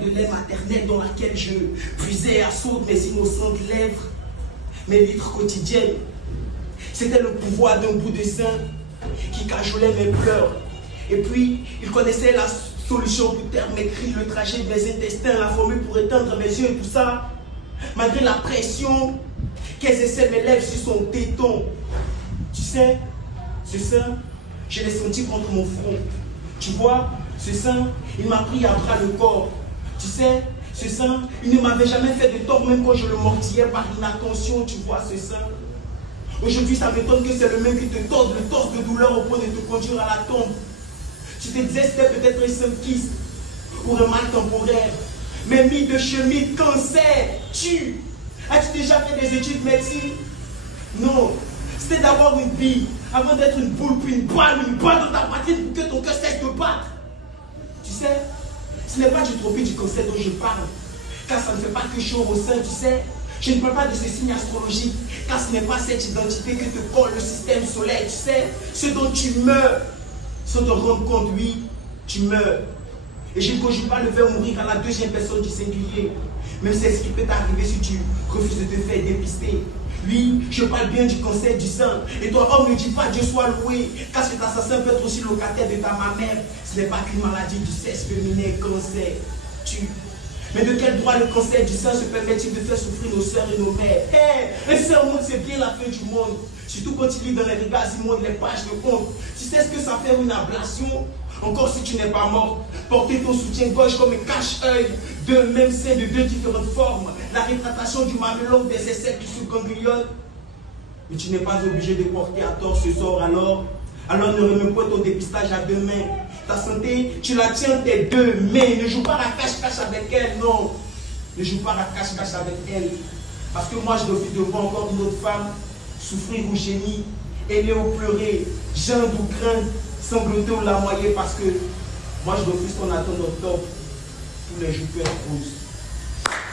de lait maternel dans laquelle je puisais à saut mes innocentes lèvres, mes litres quotidiennes. C'était le pouvoir d'un bout de sein qui cajolait mes pleurs. Et puis, il connaissait la solution pour taire mes cris, le trajet de mes intestins, la formule pour éteindre mes yeux et tout ça. Malgré la pression qu'exerçaient mes lèvres sur son téton. Tu sais, ce sein, je l'ai senti contre mon front. Tu vois, ce sein, il m'a pris à bras le corps. Tu sais, ce sein, il ne m'avait jamais fait de tort, même quand je le mortillais par inattention. Tu vois, ce sein. Aujourd'hui, ça m'étonne que c'est le même qui te torde le torse de douleur au point de te conduire à la tombe. Tu te disais c'était peut-être un simple kyste ou un mal temporaire. Mais mythe de chimie, cancer, tue. As-tu déjà fait des études de médecine? Non. C'était d'avoir une bille avant d'être une boule, puis une balle dans ta poitrine pour que ton cœur cesse de battre. Tu sais, ce n'est pas du trophée du cancer dont je parle, car ça ne fait pas que chaud au sein, tu sais. Je ne parle pas de ce signe astrologique, car ce n'est pas cette identité que te colle le système solaire, tu sais. Ce dont tu meurs, sans te rendre compte, oui, tu meurs. Et je ne conjugue pas le verbe mourir à la deuxième personne du singulier. Même c'est ce qui peut t'arriver si tu refuses de te faire dépister. Oui, je parle bien du cancer du sein. Et toi, homme, ne dis pas Dieu soit loué, car cet assassin peut être aussi locataire de ta mamère. Ce n'est pas qu'une maladie du sexe féminin, cancer. Mais de quel droit le cancer du sein se permet-il de faire souffrir nos sœurs et nos mères? Un sein au monde, c'est bien la fin du monde. Surtout quand il lit dans les regards immondes les pages de compte. Tu sais ce que ça fait une ablation? Encore si tu n'es pas mort, porter ton soutien-gorge comme un cache-œil, deux mêmes seins de deux différentes formes, la rétractation du mamelon des aisselles qui se ganglionnent. Mais tu n'es pas obligé de porter à tort ce sort alors ne remets pas ton dépistage à deux mains. Ta santé, tu la tiens tes deux mains. Ne joue pas à cache-cache avec elle, non. Ne joue pas à cache-cache avec elle. Parce que moi, je refuse de voir encore une autre femme souffrir ou gémir, aimer ou pleurer, geindre ou craindre, sangloter ou larmoyer, parce que moi, je refuse qu'on attende notre top tous les jours que elle pose.